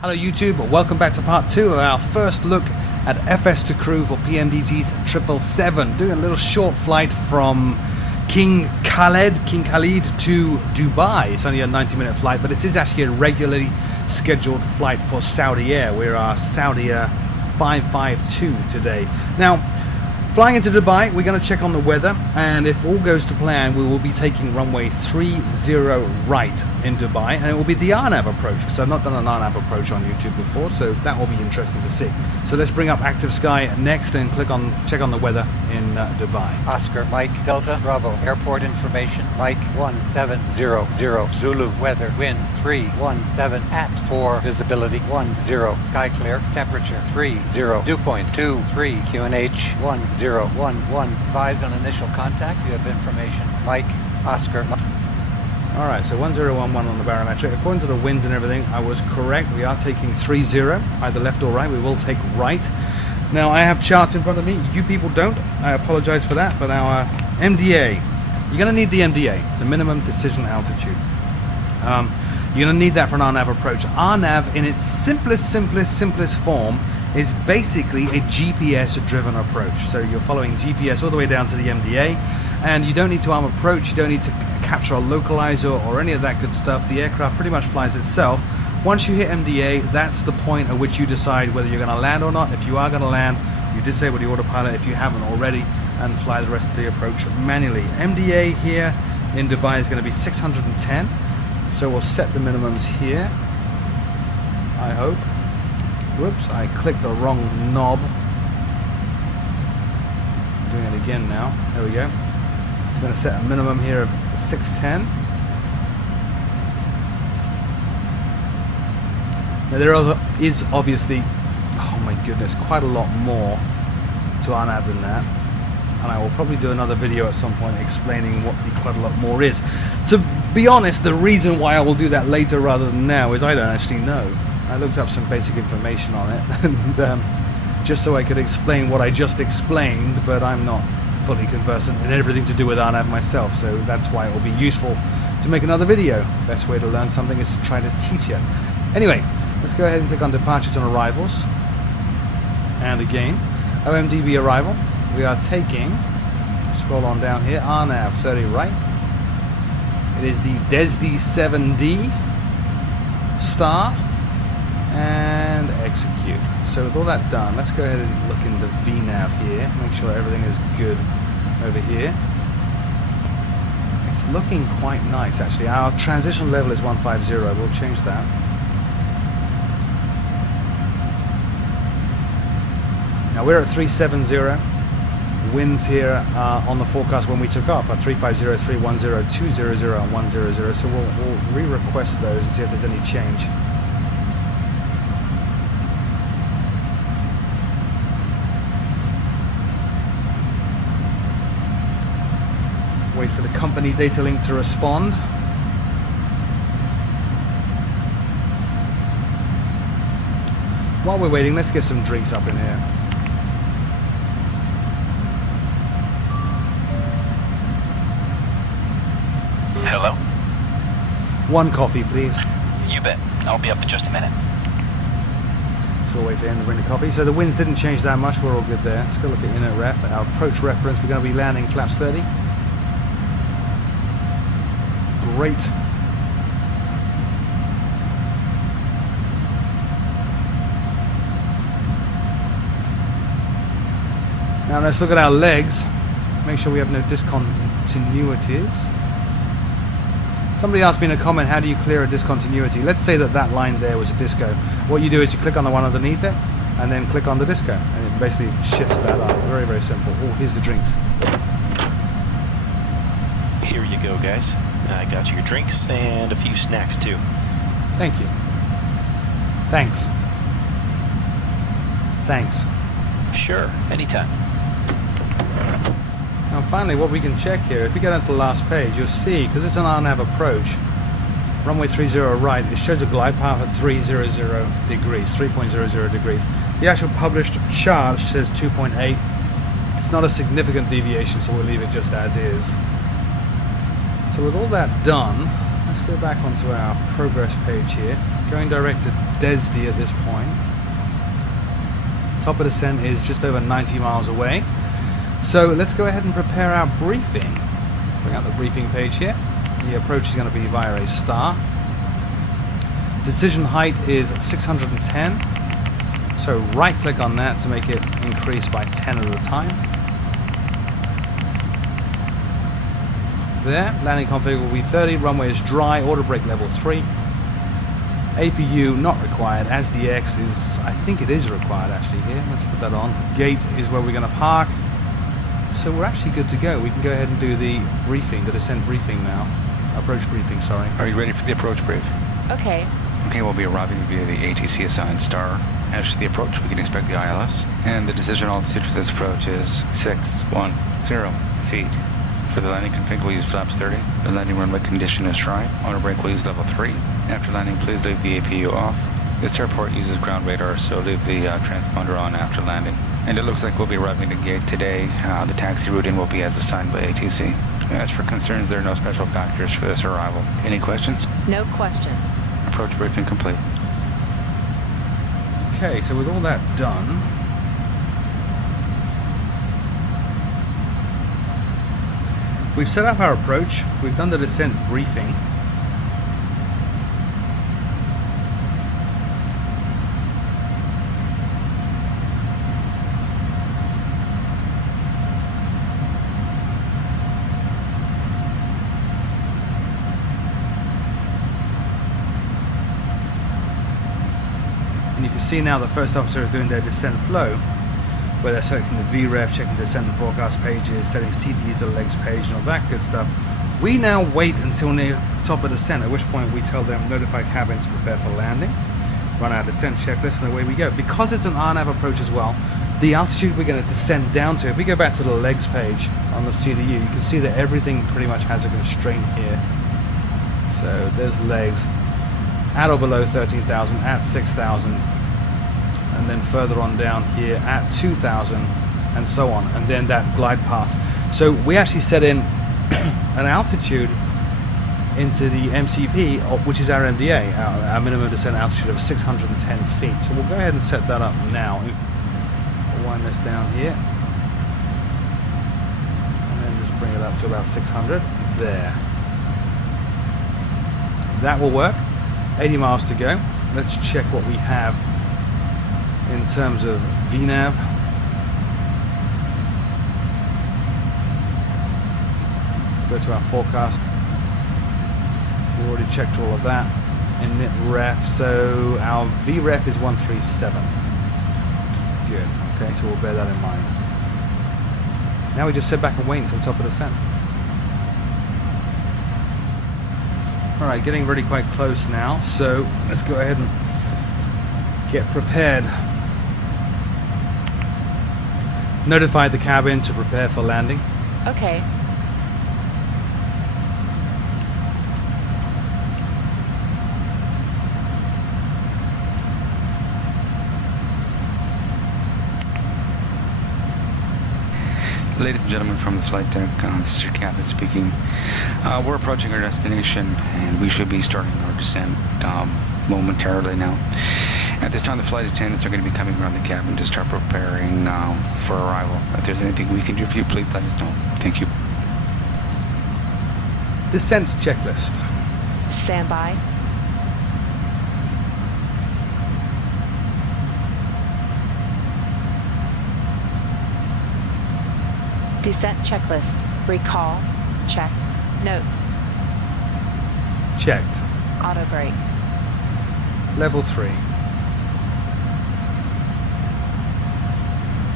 Hello YouTube, welcome back to part 2 of our first look at FS2CREW for PMDG's 777. Doing a little short flight from King Khalid to Dubai. It's only a 90-minute flight, but this is actually a regularly scheduled flight for Saudi Air. We're Saudi Air 552 today. Now, flying into Dubai, we're going to check on the weather, and if all goes to plan, we will be taking runway 30 right in Dubai, and it will be the RNAV approach, because I've not done an RNAV approach on YouTube before, so that will be interesting to see. So let's bring up Active Sky next and check on the weather in Dubai. Oscar, Mike, Delta, Bravo, airport information, Mike 1700, Zulu, weather, wind 317 at 4, visibility 10, sky clear, temperature 30, dew point 23, QNH 1011, advise on initial contact, you have information, Mike, Oscar, Alright, so 1011 on the barometric. According to the winds and everything, I was correct. We are taking 30, either left or right. We will take right. Now, I have charts in front of me. You people don't. I apologize for that, but our MDA, you're going to need the MDA, the minimum decision altitude. You're going to need that for an RNAV approach. RNAV, in its simplest form, is basically a GPS-driven approach. So you're following GPS all the way down to the MDA, and you don't need to arm approach, you don't need to capture a localizer or any of that good stuff. The aircraft pretty much flies itself. Once you hit MDA, that's the point at which you decide whether you're going to land or not. If you are going to land, you disable the autopilot if you haven't already, and fly the rest of the approach manually. MDA here in Dubai is going to be 610, so we'll set the minimums here, I hope. Whoops, I clicked the wrong knob. I'm doing it again now. There we go. I'm going to set a minimum here of 610. Now there is obviously, oh my goodness, quite a lot more to RNAV than that. And I will probably do another video at some point explaining what the quite a lot more is. To be honest, the reason why I will do that later rather than now is I don't actually know. I looked up some basic information on it, and just so I could explain what I just explained, but I'm not fully conversant in everything to do with RNAV myself, so that's why it will be useful to make another video. Best way to learn something is to try to teach it. Anyway, let's go ahead and click on departures and arrivals. And again, OMDB arrival. We are taking, scroll on down here, RNAV 30 right. It is the DESD 7D star. And execute. So with all that done, let's go ahead and look into VNAV here, make sure everything is good over here. It's looking quite nice actually. Our transition level is 150, we'll change that. Now we're at 370. Winds here on the forecast when we took off are 350, 310, 200 and 100, so we'll re-request those and see if there's any change. Wait for the company data link to respond. While we're waiting, let's get some drinks up in here. Hello? One coffee, please. You bet. I'll be up in just a minute. So we'll wait for him to bring the coffee. So the winds didn't change that much. We're all good there. Let's go look at inner ref. Our approach reference, we're going to be landing flaps 30. Great. Now let's look at our legs. Make sure we have no discontinuities. Somebody asked me in a comment, how do you clear a discontinuity? Let's say that line there was a disco. What you do is you click on the one underneath it and then click on the disco, and it basically shifts that up. Very simple. Oh, here's the drinks. Here you go, guys. I got you your drinks and a few snacks too. Thank you. Thanks. Thanks. Sure, anytime. Now finally, what we can check here, if we get onto the last page, you'll see, because it's an RNAV approach, runway 30 right, it shows a glide path at 300 degrees, 3.00 degrees. The actual published chart says 2.8. It's not a significant deviation, so we'll leave it just as is. So with all that done, let's go back onto our progress page here. Going direct to DESD at this point. Top of descent is just over 90 miles away. So let's go ahead and prepare our briefing. Bring out the briefing page here. The approach is going to be via a star. Decision height is 610. So right click on that to make it increase by 10 at a time. There, landing config will be 30, runway is dry, auto brake level 3. APU not required, as the X is, I think it is required actually here. Let's put that on. Gate is where we're going to park. So we're actually good to go. We can go ahead and do the briefing, the descent briefing now. Approach briefing, sorry. Are you ready for the approach brief? Okay. Okay, we'll be arriving via the ATC assigned star. As to the approach, we can expect the ILS. And the decision altitude for this approach is 610 feet. For the landing config, we'll use flaps 30. The landing runway condition is dry. Auto brake, we'll use level 3. After landing, please leave the APU off. This airport uses ground radar, so leave the transponder on after landing. And it looks like we'll be arriving at the gate today. The taxi route in will be as assigned by ATC. As for concerns, there are no special factors for this arrival. Any questions? No questions. Approach briefing complete. Okay, so with all that done, we've set up our approach, we've done the descent briefing. And you can see now the first officer is doing their descent flow, where they're selecting the VREF, checking the descent and forecast pages, setting CDU to the legs page and all that good stuff. We now wait until near top of descent, at which point we tell them notify cabin to prepare for landing, run our descent checklist, and away we go. Because it's an RNAV approach as well, the altitude we're going to descend down to, if we go back to the legs page on the CDU, you can see that everything pretty much has a constraint here. So there's legs at or below 13,000, at 6,000, and then further on down here at 2,000, and so on, and then that glide path. So we actually set in an altitude into the MCP, which is our MDA, our minimum descent altitude of 610 feet. So we'll go ahead and set that up now. We'll wind this down here, and then just bring it up to about 600. There. That will work. 80 miles to go. Let's check what we have in terms of VNAV. Go to our forecast. We already checked all of that. Init ref, so our VREF is 137. Good. Okay, so we'll bear that in mind. Now we just sit back and wait until top of descent. Alright, getting really quite close now, so let's go ahead and get prepared. Notify the cabin to prepare for landing. Okay. Ladies and gentlemen from the flight deck, this is your captain speaking. We're approaching our destination and we should be starting our descent momentarily now. At this time, the flight attendants are going to be coming around the cabin to start preparing for arrival. If there's anything we can do for you, please let us know. Thank you. Descent checklist. Stand by. Descent checklist. Recall. Checked. Notes. Checked. Auto brake. Level 3.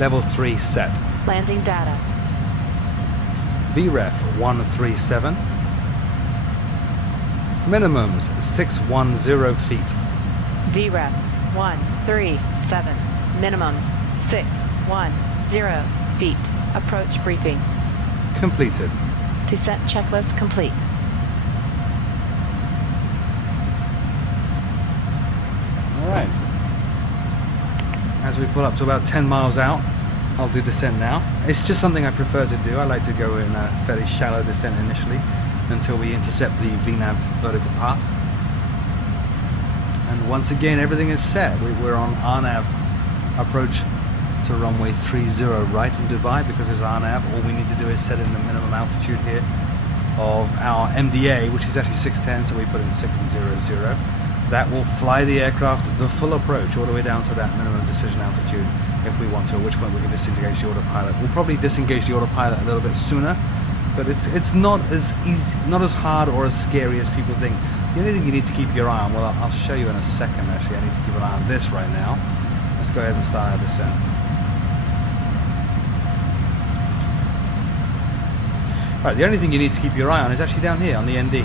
Level 3 set. Landing data. VREF 137. Minimums 610 feet. VREF 137. Minimums 610 feet. Approach briefing. Completed. Descent checklist complete. Alright. As we pull up to about 10 miles out, I'll do descent now. It's just something I prefer to do. I like to go in a fairly shallow descent initially until we intercept the VNAV vertical path. And once again, everything is set. We're on RNAV approach to runway 30 right in Dubai. Because it's RNAV, all we need to do is set in the minimum altitude here of our MDA, which is actually 610, so we put in 600. That will fly the aircraft the full approach all the way down to that minimum decision altitude if we want to, at which point we can disengage the autopilot. We'll probably disengage the autopilot a little bit sooner, but it's not as easy, not as hard or as scary as people think. The only thing you need to keep your eye on, well, I'll show you in a second actually, I need to keep an eye on this right now. Let's go ahead and start our descent. Right, the only thing you need to keep your eye on is actually down here on the ND.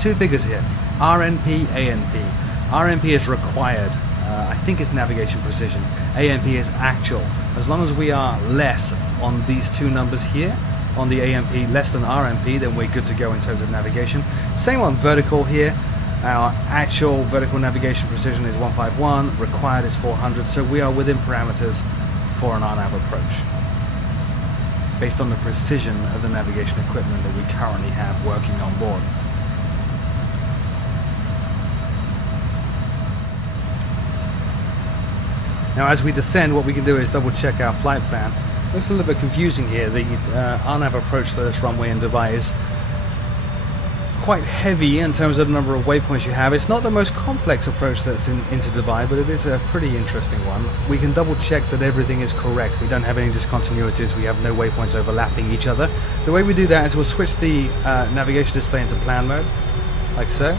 Two figures here, RNP, ANP. RNP is required. I think it's navigation precision. ANP is actual. As long as we are less on these two numbers here, on the ANP less than RNP, then we're good to go in terms of navigation. Same on vertical here. Our actual vertical navigation precision is 151, required is 400, so we are within parameters for an RNAV approach, based on the precision of the navigation equipment that we currently have working on board. Now as we descend, what we can do is double check our flight plan. Looks a little bit confusing here. The RNAV approach to this runway in Dubai is quite heavy in terms of the number of waypoints you have. It's not the most complex approach that's into Dubai, but it is a pretty interesting one. We can double check that everything is correct. We don't have any discontinuities. We have no waypoints overlapping each other. The way we do that is we'll switch the navigation display into plan mode, like so.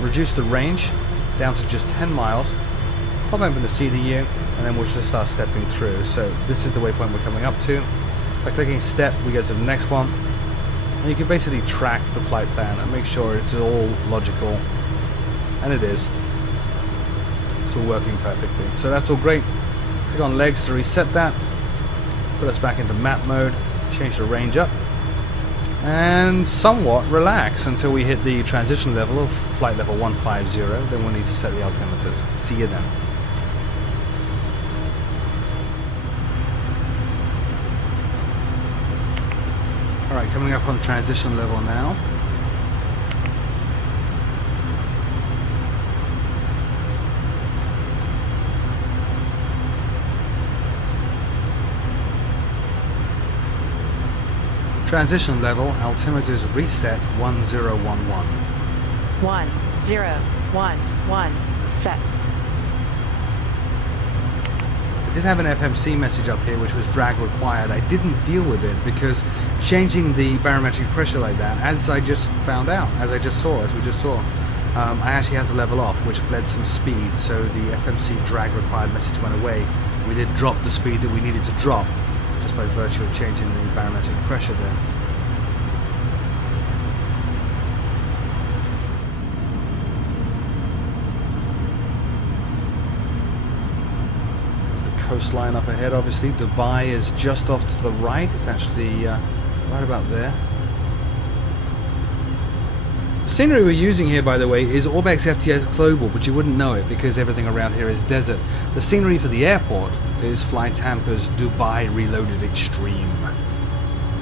Reduce the range down to just 10 miles. Pop open the CDU, and then we'll just start stepping through. So this is the waypoint we're coming up to. By clicking step, we go to the next one. And you can basically track the flight plan and make sure it's all logical. And it is. It's all working perfectly. So that's all great. Click on legs to reset that. Put us back into map mode. Change the range up. And somewhat relax until we hit the transition level of flight level 150. Then we'll need to set the altimeters. See you then. Alright, coming up on transition level now. Transition level, altimeters reset 1011. 1011 set. I did have an FMC message up here which was drag required. I didn't deal with it because changing the barometric pressure like that, as I just found out, as we just saw, I actually had to level off, which bled some speed, so the FMC drag required message went away. We did drop the speed that we needed to drop just by virtue of changing the barometric pressure there. Coastline up ahead, obviously. Dubai is just off to the right. It's actually right about there. The scenery we're using here, by the way, is Orbex FTS Global, but you wouldn't know it because everything around here is desert. The scenery for the airport is Fly Tampa's Dubai Reloaded Extreme.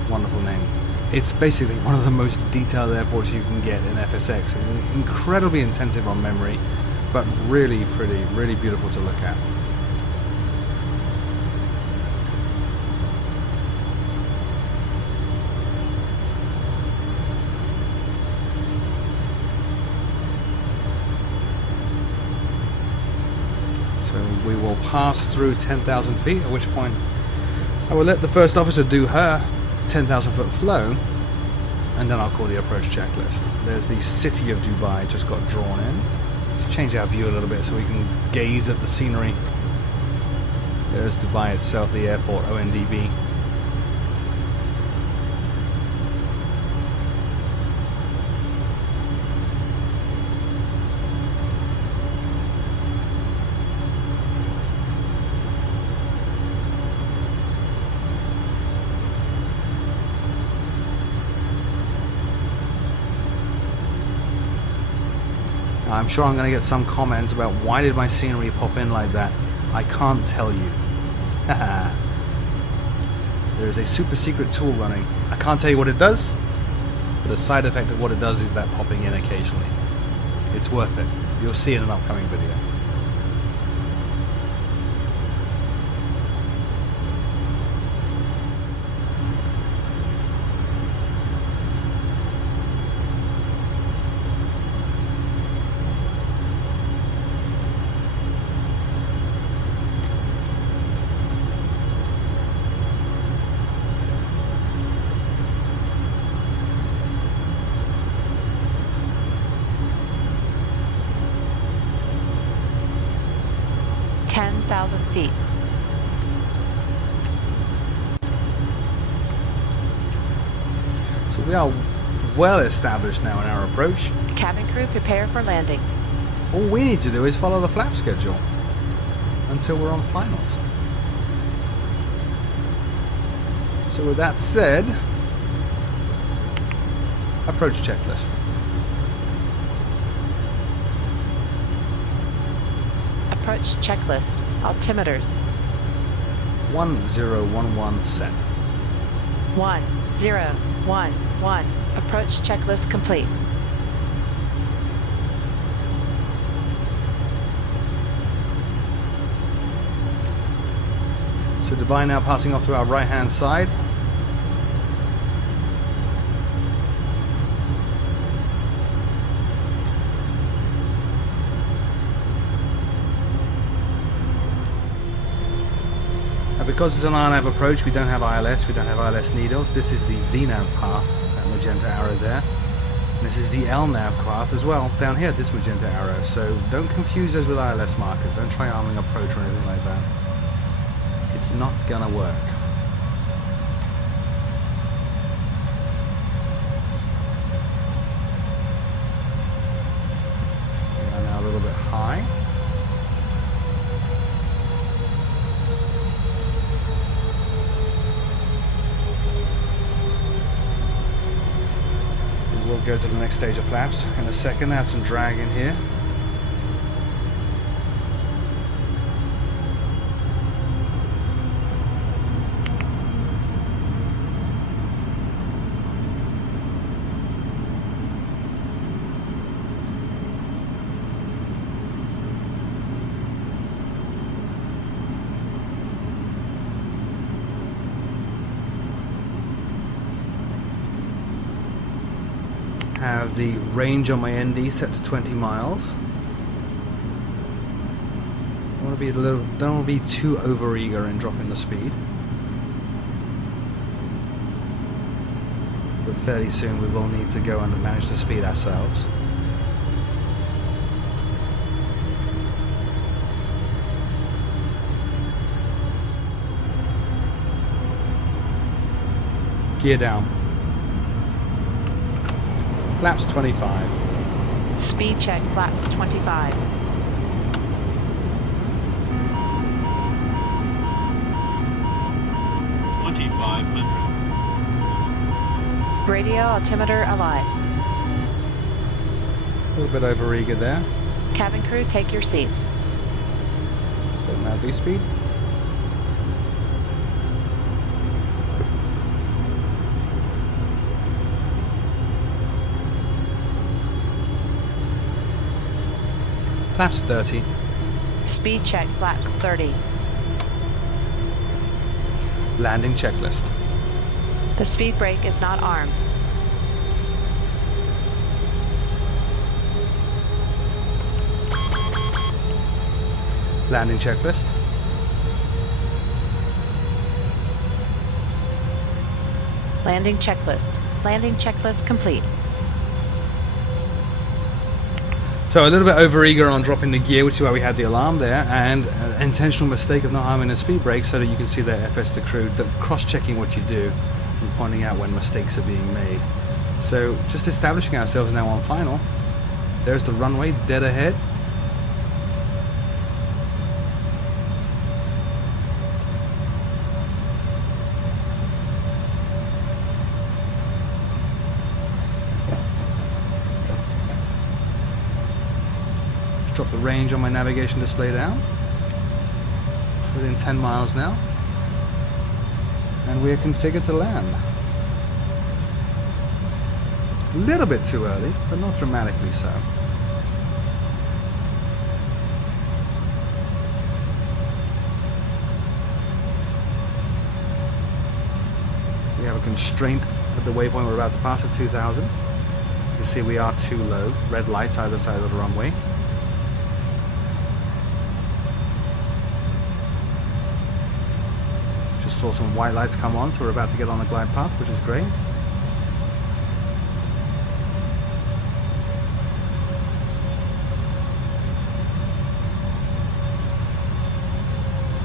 Wonderful name. It's basically one of the most detailed airports you can get in FSX. Incredibly intensive on memory, but really pretty, really beautiful to look at. We will pass through 10,000 feet, at which point I will let the first officer do her 10,000 foot flow, and then I'll call the approach checklist. There's the city of Dubai just got drawn in. Let's change our view a little bit so we can gaze at the scenery. There's Dubai itself, the airport, OMDB. I'm sure I'm going to get some comments about why did my scenery pop in like that. I can't tell you. There is a super secret tool running. I can't tell you what it does, but the side effect of what it does is that popping in occasionally. It's worth it. You'll see in an upcoming video. Feet. So we are well established now in our approach. Cabin crew, prepare for landing. All we need to do is follow the flap schedule until we're on finals. So with that said, approach checklist. Approach checklist. Altimeters. 1011 set. 1011. Approach checklist complete. So Dubai now passing off to our right hand side. Because it's an RNAV approach, we don't have ILS, we don't have ILS needles. This is the VNAV path, that magenta arrow there. And this is the LNAV path as well, down here, this magenta arrow. So don't confuse those with ILS markers. Don't try arming approach or anything like that. It's not gonna work. We are now a little bit high. We'll go to the next stage of flaps in a second. Add some drag in here. Have the range on my ND set to 20 miles. Don't want to be too overeager in dropping the speed. But fairly soon we will need to go and manage the speed ourselves. Gear down. Flaps 25. Speed check, flaps 25. Radio altimeter alive. A little bit overeager there. Cabin crew, take your seats. So now V speed. Flaps 30. Speed check, flaps 30. Landing checklist. The speed brake is not armed. Landing checklist. Landing checklist. Landing checklist complete. So a little bit overeager on dropping the gear, which is why we had the alarm there, and an intentional mistake of not arming the speed brake so that you can see the FS2CREW cross-checking what you do and pointing out when mistakes are being made. So just establishing ourselves now on final. There's the runway dead ahead. Drop the range on my navigation display down. Within 10 miles now. And we are configured to land. A little bit too early, but not dramatically so. constraint at the waypoint we're about to pass at 2,000. You see we are too low. Red lights either side of the runway. Just saw some white lights come on, so we're about to get on the glide path, which is great.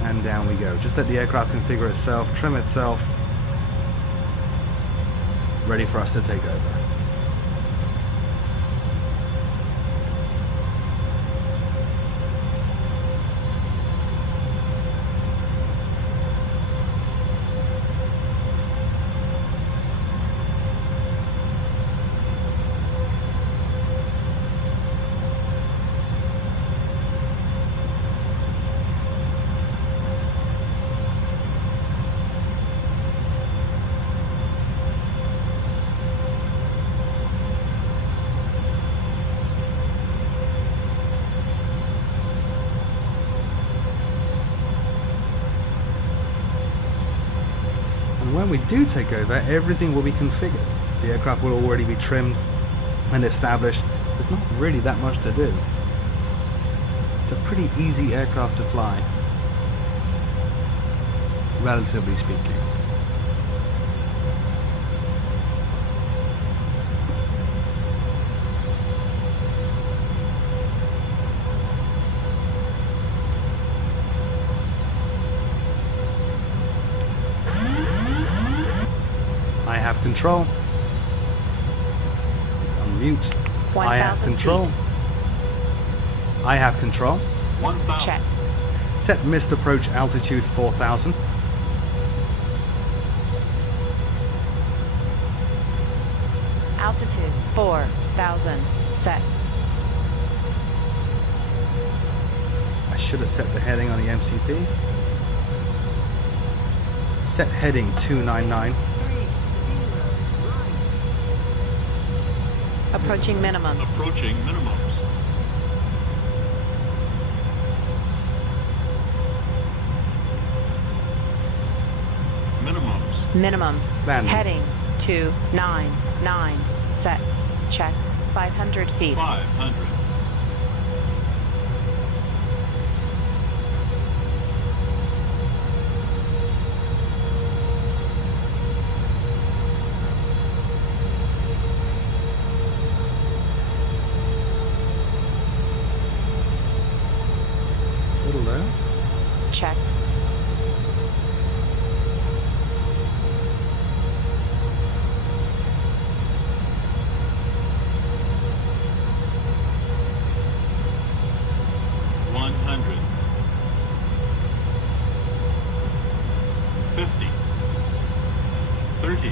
And down we go. Just let the aircraft configure itself, trim itself, ready for us to take over. When we do take over, everything will be configured. The aircraft will already be trimmed and established. There's not really that much to do. It's a pretty easy aircraft to fly, relatively speaking. I have control. Let's unmute. I have control. I have control. Check. Set missed approach altitude 4,000. Altitude 4,000. Set. I should have set the heading on the MCP. Set heading 299. Approaching minimums. Approaching minimums. Minimums. Minimums. Landing. Heading 299. Set. Checked. 500 feet. 500. Little low. Checked. $100. 50. 30.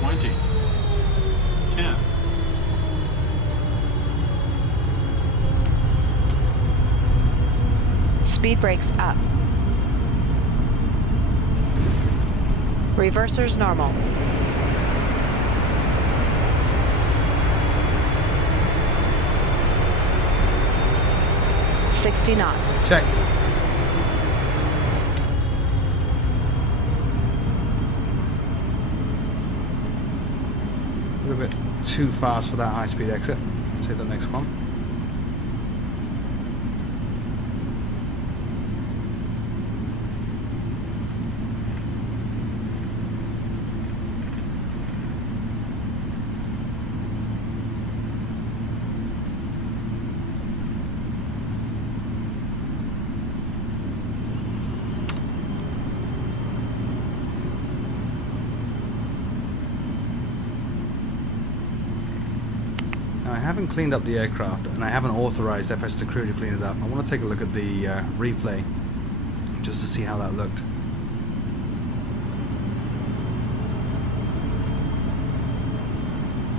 20. 10. Speed brakes up. Reversers normal. $60 knots. Checked. A little bit too fast for that high-speed exit. Let's hit the next one. I haven't cleaned up the aircraft, and I haven't authorized FS2CREW to clean it up. I want to take a look at the replay just to see how that looked.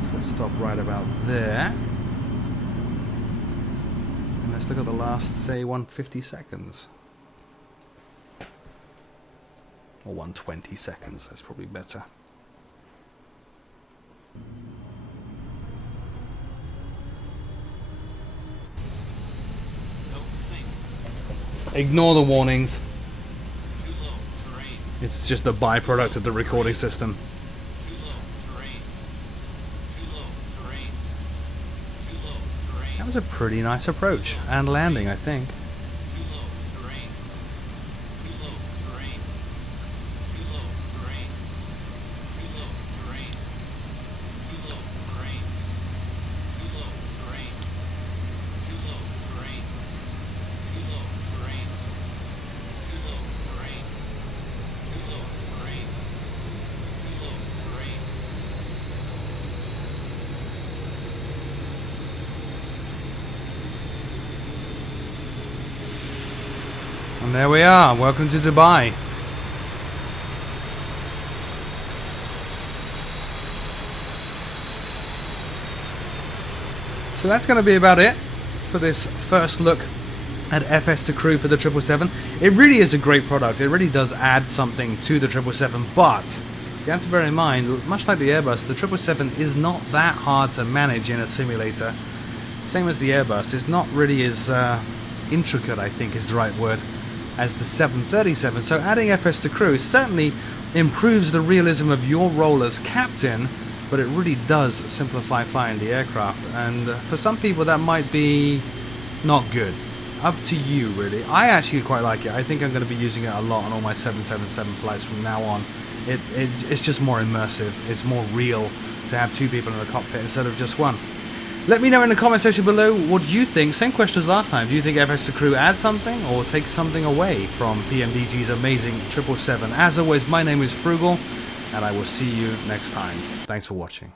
So let's stop right about there. And let's look at the last, say, 150 seconds. Or 120 seconds, that's probably better. Ignore the warnings. It's just a byproduct of the recording system. was a pretty nice approach and landing, I think. Too low. Terrain. Too low. Terrain. Too low. Terrain. Too low. Terrain. Too low. Terrain. Too low. Terrain. Too low. Terrain. Too low. Terrain. Too low. Terrain. Too low. Terrain. Too low. Terrain. And there we are. Welcome to Dubai. So that's going to be about it for this first look at FS2CREW for the 777. It really is a great product. It really does add something to the 777, but you have to bear in mind, much like the Airbus, the 777 is not that hard to manage in a simulator. Same as the Airbus. It's not really as intricate, I think is the right word, as the 737. So adding FS2CREW certainly improves the realism of your role as captain, but it really does simplify flying the aircraft, and for some people that might be not good. Up to you, really. I actually quite like it. I think I'm going to be using it a lot on all my 777 flights from now on. It's just more immersive. It's more real to have two people in the cockpit instead of just one. Let me know in the comment section below, what do you think? Same question as last time. Do you think FS2CREW adds something or takes something away from PMDG's amazing 777? As always, my name is Froogle, and I will see you next time. Thanks for watching.